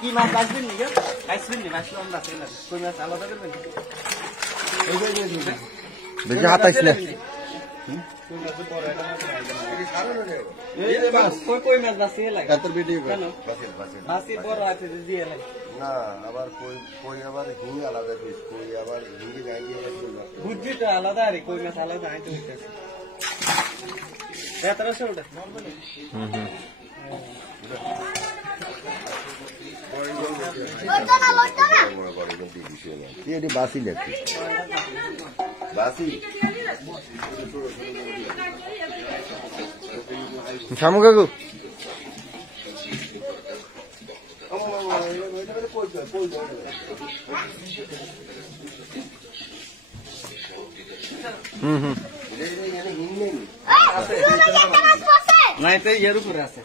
কি মাছ বাঁচবেন নি আসবেন নি মাছ কই মাছ আলাদা করবেন দেখি হাতাইস না কই মাছ বাঁচিয়ে লাগে এত ভিডিও কেন বাঁচি বড় আছে দিয়ে লাগে না আবার কই আবার হিঙ্গি আলাদা পিস কই আবার হিঙ্গি গাইয়ে বুঝছি তো আলাদা আরে কই মাছ আলাদা আইতে হইতেছে 1700 ওটা বাসি লাগছে বাসি শামু কাকু না এটা এর উপরে আছে